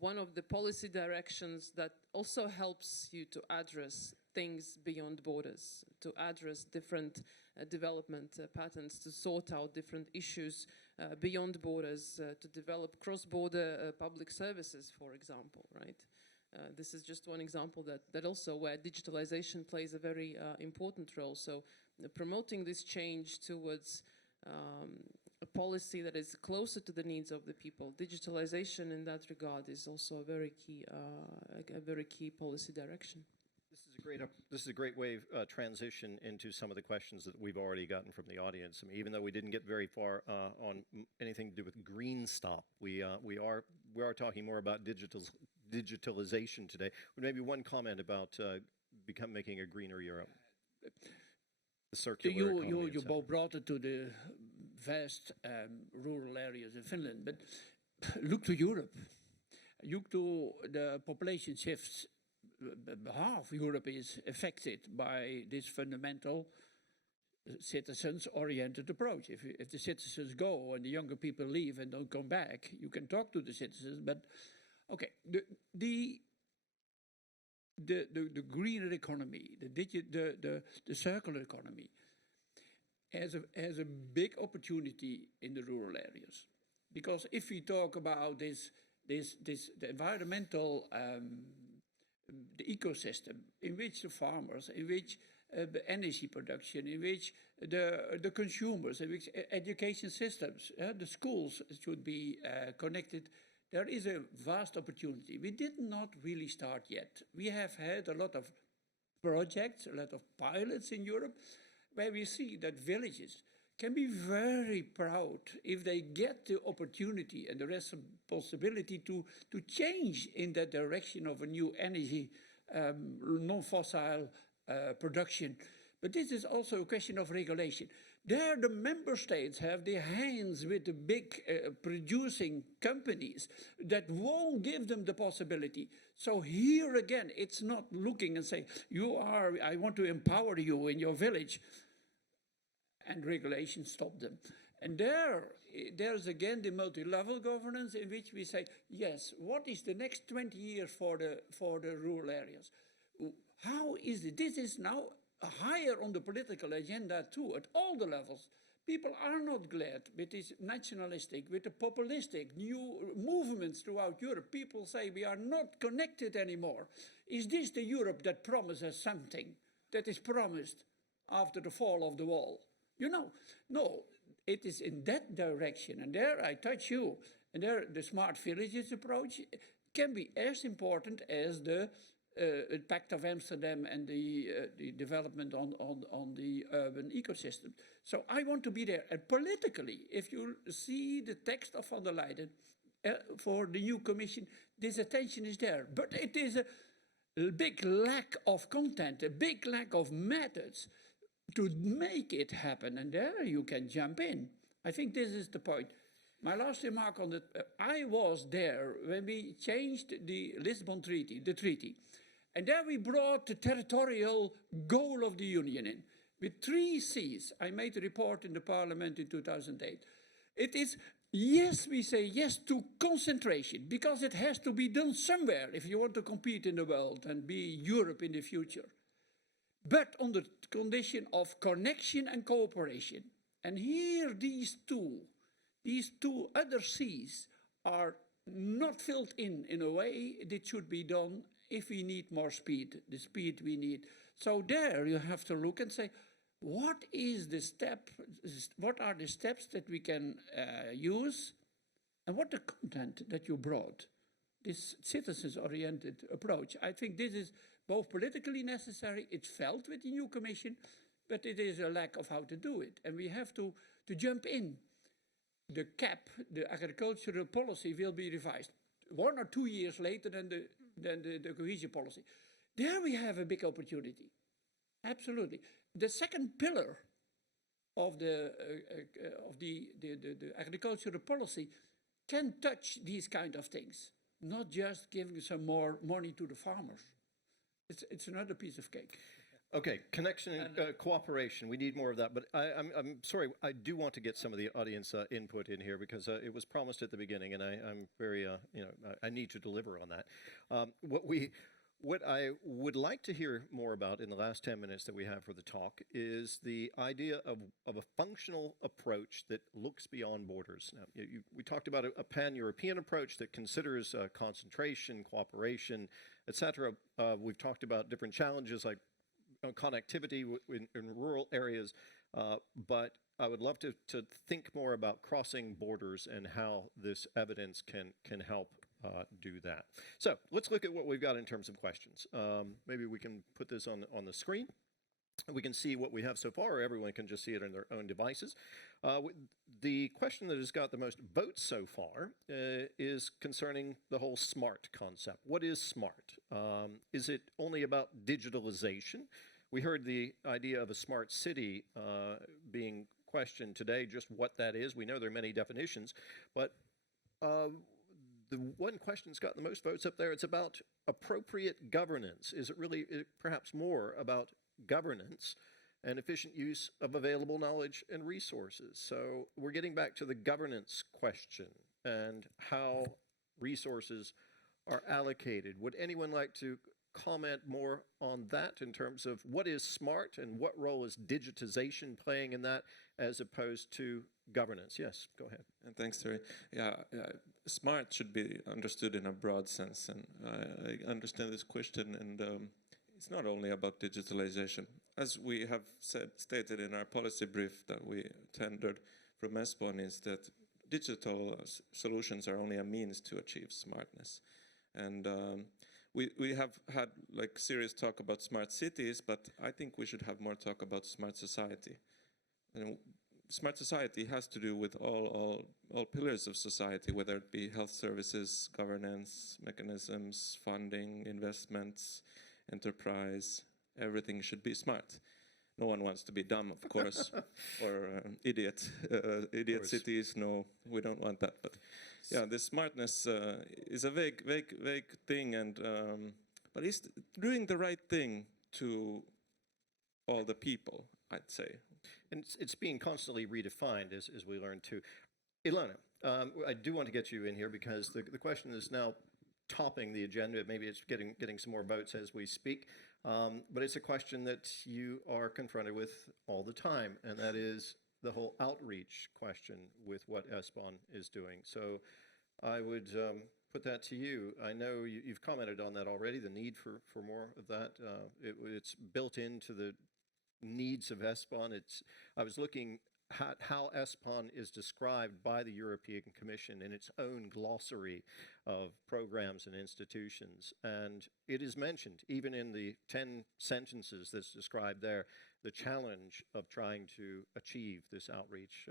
one of the policy directions that also helps you to address things beyond borders, to address different development patterns, to sort out different issues beyond borders, to develop cross-border public services, for example, right? This is just one example that also where digitalization plays a very important role. So promoting this change towards a policy that is closer to the needs of the people. Digitalization in that regard is also a very key policy direction. This is a great way of transition into some of the questions that we've already gotten from the audience. I mean, even though we didn't get very far on anything to do with green stop, we are talking more about digitalization today. Maybe one comment about making a greener Europe. The circular economy. You both brought it to the vast rural areas in Finland, but look to Europe. Look to the population shifts. Half Europe is affected by this fundamental citizens-oriented approach. If the citizens go and the younger people leave and don't come back, you can talk to the citizens. But okay, the greener economy, the circular economy, has a big opportunity in the rural areas, because if we talk about the environmental, the ecosystem in which the farmers, in which the energy production, in which the consumers, in which education systems, the schools should be connected, there is a vast opportunity. We did not really start yet. We have had a lot of projects, a lot of pilots in Europe, where we see that villages can be very proud if they get the opportunity and the responsibility to change in that direction of a new energy, non-fossil production. But this is also a question of regulation. There the member states have their hands with the big producing companies that won't give them the possibility. So here again, it's not looking and saying, I want to empower you in your village, and regulation stop them. And there's again the multi-level governance in which we say, yes, what is the next 20 years for the rural areas? How is it? This is now higher on the political agenda too, at all the levels. People are not glad with this nationalistic, with the populistic new movements throughout Europe. People say we are not connected anymore. Is this the Europe that promises something that is promised after the fall of the wall? No, it is in that direction. And there I touch you. And there the smart villages approach can be as important as the Pact of Amsterdam and the development on the urban ecosystem. So I want to be there. And politically, if you see the text of von der Leyen for the new commission, this attention is there. But it is a big lack of content, a big lack of methods to make it happen. And there you can jump in. I think this is the point. My last remark on that, I was there when we changed the Lisbon Treaty, the treaty. And there we brought the territorial goal of the Union in, with 3 C's. I made a report in the Parliament in 2008. It is, yes, we say yes to concentration, because it has to be done somewhere if you want to compete in the world and be Europe in the future. But on the condition of connection and cooperation. And here these two other C's are not filled in a way that should be done if we need more speed, the speed we need. So there you have to look and say, what is the step, what are the steps that we can use, and what the content that you brought, this citizens-oriented approach. I think this is both politically necessary, it's felt with the new commission, but it is a lack of how to do it. And we have to jump in. The CAP, the agricultural policy, will be revised 1 or 2 years later than the cohesion policy. There we have a big opportunity. Absolutely. The second pillar of the agricultural policy can touch these kind of things, not just giving some more money to the farmers. It's another piece of cake. Okay, connection and cooperation. We need more of that. But I'm sorry, I do want to get some of the audience input in here, because it was promised at the beginning, and I'm very, I need to deliver on that. What I would like to hear more about in the last 10 minutes that we have for the talk is the idea of a functional approach that looks beyond borders. Now, we talked about a pan-European approach that considers concentration, cooperation, etc. We've talked about different challenges like connectivity in rural areas, but I would love to think more about crossing borders and how this evidence can help do that. So let's look at what we've got in terms of questions. Maybe we can put this on the screen. We can see what we have so far, or everyone can just see it on their own devices. The question that has got the most votes so far is concerning the whole SMART concept. What is SMART? Is it only about digitalization? We heard the idea of a smart city being questioned today, just what that is. We know there are many definitions, but the one question's got the most votes up there. It's about appropriate governance. Is it really perhaps more about governance and efficient use of available knowledge and resources. So we're getting back to the governance question and how resources are allocated. Would anyone like to comment more on that in terms of what is smart and what role is digitization playing in that as opposed to governance? Yes, go ahead. And thanks, Terry. Yeah, smart should be understood in a broad sense, and I understand this question, and it's not only about digitalization. As we have stated in our policy brief that we tendered from ESPON, is that digital solutions are only a means to achieve smartness. And we have had like serious talk about smart cities, but I think we should have more talk about smart society. And smart society has to do with all pillars of society, whether it be health services, governance, mechanisms, funding, investments, enterprise. Everything should be smart. No one wants to be dumb, of course, or idiot. Idiot cities, no, we don't want that. But yeah, the smartness is a vague thing, and but it's doing the right thing to all the people, I'd say. And it's being constantly redefined as we learn too. Ilona, I do want to get you in here because the question is now topping the agenda. Maybe it's getting some more votes as we speak. But it's a question that you are confronted with all the time, and that is the whole outreach question with what ESPON is doing. So I would put that to you. I know you've commented on that already, the need for more of that. It's built into the needs of ESPON. I was looking at how ESPON is described by the European Commission in its own glossary of programs and institutions. And it is mentioned, even in the 10 sentences that's described there, the challenge of trying to achieve this outreach.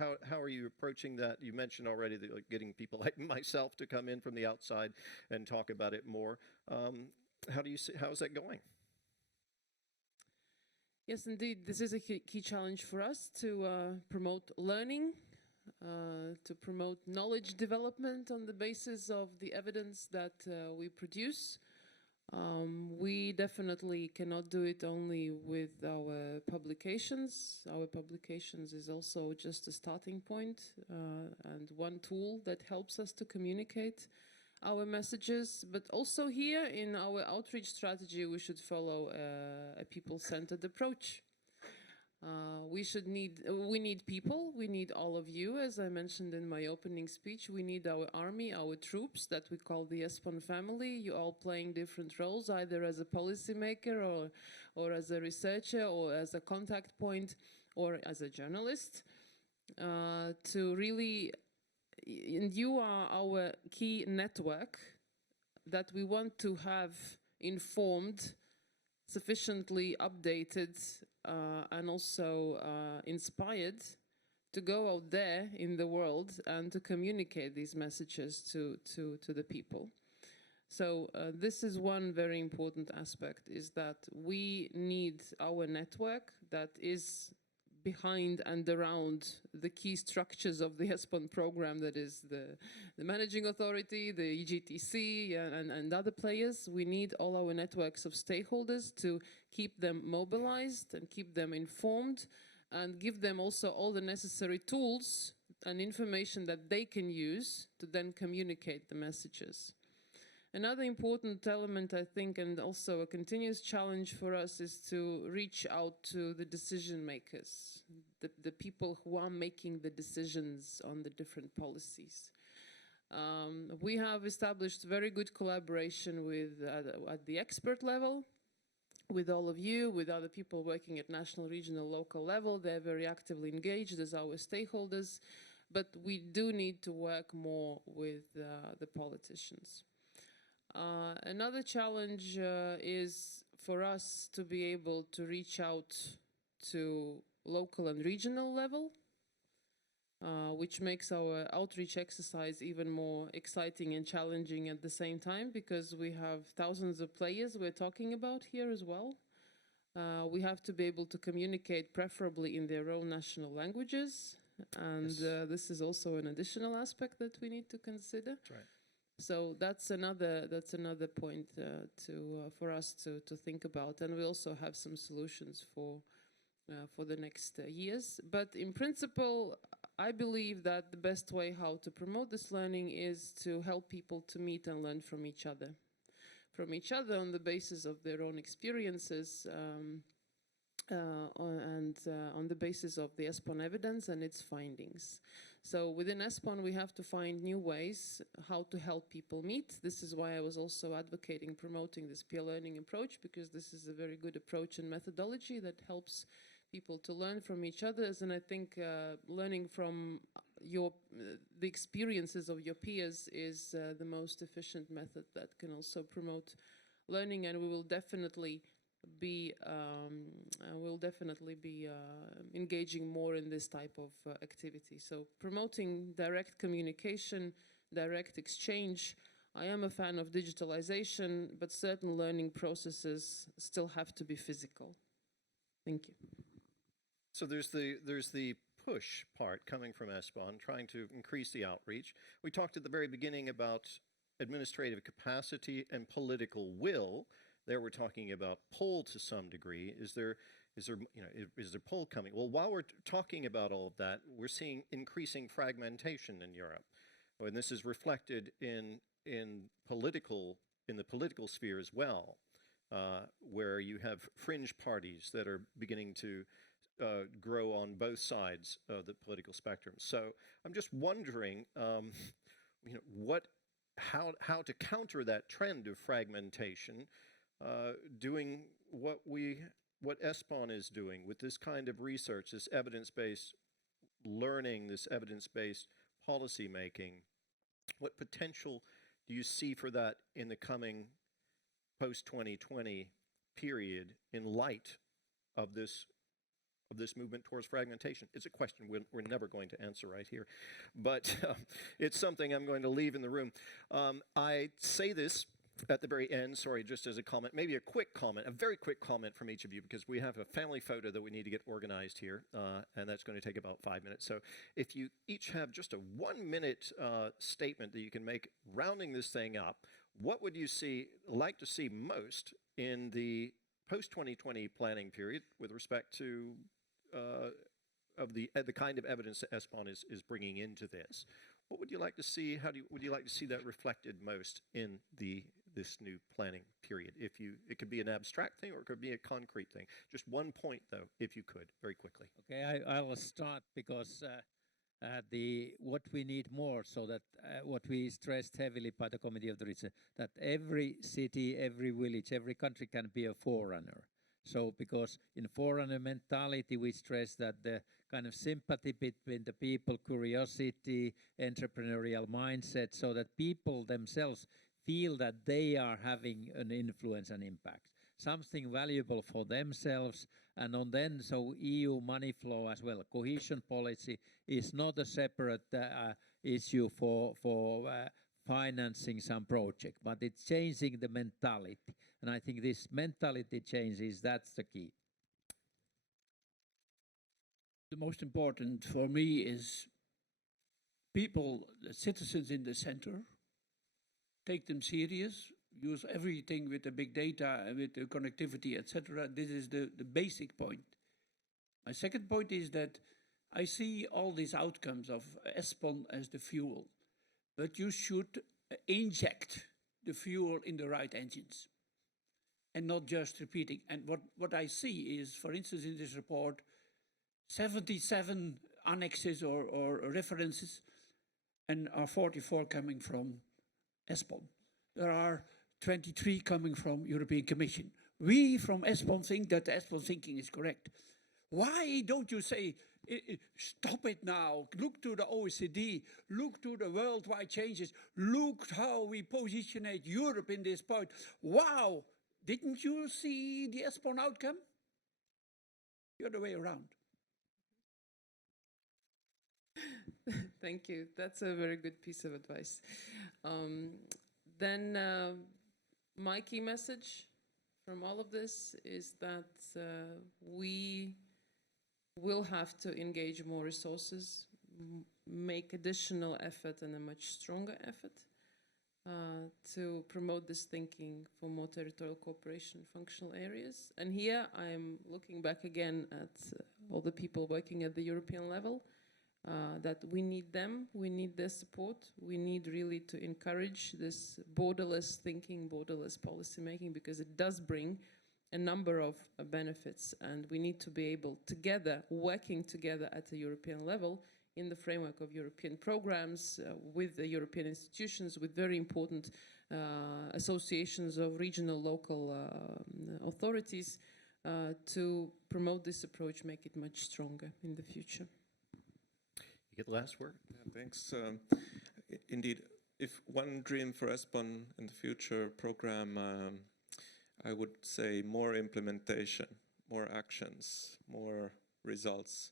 How are you approaching that? You mentioned already that, like, getting people like myself to come in from the outside and talk about it more. How's that going? Yes, indeed. This is a key challenge for us to promote learning, to promote knowledge development on the basis of the evidence that we produce. We definitely cannot do it only with our publications. Our publications is also just a starting point and one tool that helps us to communicate our messages, but also here in our outreach strategy, we should follow a people-centered approach. We need people, we need all of you, as I mentioned in my opening speech. We need our army, our troops that we call the ESPON family. You all playing different roles, either as a policymaker or as a researcher or as a contact point or as a journalist, to really. And you are our key network that we want to have informed, sufficiently updated, and also inspired to go out there in the world and to communicate these messages to the people. So this is one very important aspect, is that we need our network that is behind and around the key structures of the ESPON program, that is the managing authority, the EGTC, and other players. We need all our networks of stakeholders to keep them mobilized and keep them informed and give them also all the necessary tools and information that they can use to then communicate the messages. Another important element, I think, and also a continuous challenge for us, is to reach out to the decision makers, the people who are making the decisions on the different policies. We have established very good collaboration with at the expert level, with all of you, with other people working at national, regional, local level. They're very actively engaged as our stakeholders, but we do need to work more with the politicians. Another challenge is for us to be able to reach out to local and regional level, which makes our outreach exercise even more exciting and challenging at the same time, because we have thousands of players we're talking about here as well. We have to be able to communicate preferably in their own national languages, and yes. This is also an additional aspect that we need to consider. That's right. So that's another point for us to think about, and we also have some solutions for for the next years. But in principle, I believe that the best way how to promote this learning is to help people to meet and learn from each other. From each other on the basis of their own experiences and on the basis of the ESPON evidence and its findings. So within ESPON, we have to find new ways how to help people meet. This is why I was also advocating promoting this peer learning approach, because this is a very good approach and methodology that helps people to learn from each other. And I think learning from the experiences of your peers is the most efficient method that can also promote learning, and we will definitely be engaging more in this type of activity. So promoting direct communication, direct exchange. I am a fan of digitalization, but certain learning processes still have to be physical. Thank you. So there's the push part coming from ESPON, trying to increase the outreach. We talked at the very beginning about administrative capacity and political will. There we're talking about pull to some degree. Is there pull coming? Well, while we're talking about all of that, we're seeing increasing fragmentation in Europe, and this is reflected in the political sphere as well, where you have fringe parties that are beginning to grow on both sides of the political spectrum. So I'm just wondering, how to counter that trend of fragmentation, doing what ESPON is doing with this kind of research, this evidence-based learning, this evidence-based policy making. What potential do you see for that in the coming post-2020 period in light of this movement towards fragmentation? It's a question we're never going to answer right here, but it's something I'm going to leave in the room. I say this at the very end, sorry, just as a comment, maybe a very quick comment from each of you, because we have a family photo that we need to get organized here, and that's going to take about 5 minutes. So if you each have just a 1-minute statement that you can make rounding this thing up, what would you like to see most in the post-2020 planning period with respect to of the kind of evidence that ESPON is bringing into this? What would you like to see? Would you like to see that reflected most in this new planning period? It could be an abstract thing or it could be a concrete thing. Just one point, though, if you could, very quickly. Okay, I will start because what we need more, so that what we stressed heavily by the Committee of the Region, that every city, every village, every country can be a forerunner. So because in forerunner mentality, we stress that the kind of sympathy between the people, curiosity, entrepreneurial mindset, so that people themselves feel that they are having an influence and impact, something valuable for themselves. And on then, so EU money flow as well. Cohesion policy is not a separate issue for financing some project, but it's changing the mentality. And I think this mentality changes, that's the key. The most important for me is people, the citizens in the center, take them serious, use everything with the big data and with the connectivity, etc. This is the basic point. My second point is that I see all these outcomes of ESPON as the fuel, but you should inject the fuel in the right engines and not just repeating. And what I see is, for instance, in this report, 77 annexes or references, and are 44 coming from ESPON. There are 23 coming from European Commission. We from ESPON think that the ESPON thinking is correct. Why don't you say, stop it now, look to the OECD, look to the worldwide changes, look how we positionate Europe in this point. Wow, didn't you see the ESPON outcome? The other way around. Thank you. That's a very good piece of advice. Then my key message from all of this is that we will have to engage more resources, make additional effort and a much stronger effort. to promote this thinking for more territorial cooperation functional areas. And here I'm looking back again at all the people working at the European level, that we need them, we need their support, we need really to encourage this borderless thinking, borderless policy making, because it does bring a number of benefits, and we need to be able together, working together at the European level in the framework of European programs, with the European institutions, with very important associations of regional, local authorities, to promote this approach, make it much stronger in the future. You get the last word. Yeah, thanks. Indeed, if one dream for ESPON in the future program, I would say more implementation, more actions, more results.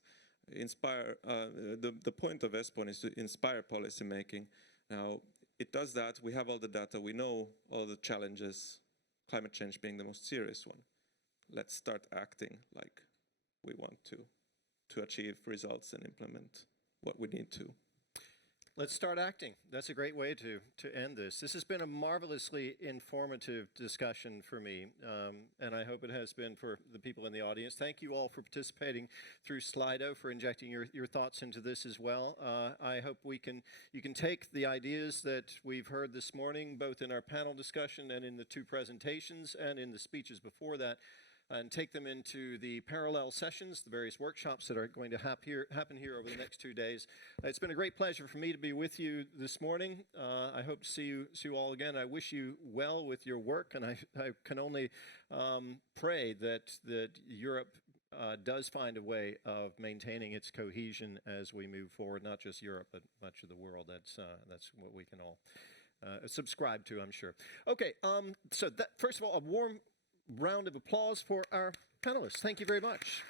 Inspire. The point of ESPON is to inspire policy making. Now, it does that. We have all the data. We know all the challenges, climate change being the most serious one. Let's start acting like we want to achieve results and implement what we need to. Let's start acting. That's a great way to end this. This has been a marvelously informative discussion for me, and I hope it has been for the people in the audience. Thank you all for participating through Slido, for injecting your thoughts into this as well. I hope you can take the ideas that we've heard this morning, both in our panel discussion and in the two presentations and in the speeches before that, and take them into the parallel sessions, the various workshops that are going to happen here over the next 2 days. It's been a great pleasure for me to be with you this morning. I hope to see you all again. I wish you well with your work, and I can only pray that Europe does find a way of maintaining its cohesion as we move forward, not just Europe, but much of the world. That's what we can all subscribe to, I'm sure. Okay, so first of all, a warm round of applause for our panelists. Thank you very much.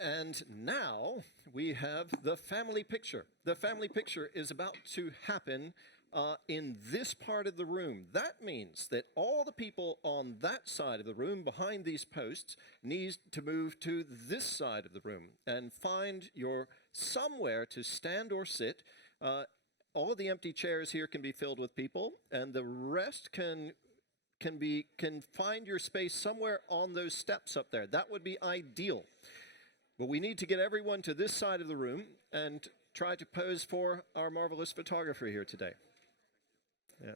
And now we have the family picture. The family picture is about to happen in this part of the room. That means that all the people on that side of the room behind these posts need to move to this side of the room and find your somewhere to stand or sit. All of the empty chairs here can be filled with people, and the rest can find your space somewhere on those steps up there. That would be ideal. But we need to get everyone to this side of the room and try to pose for our marvelous photographer here today. Yeah.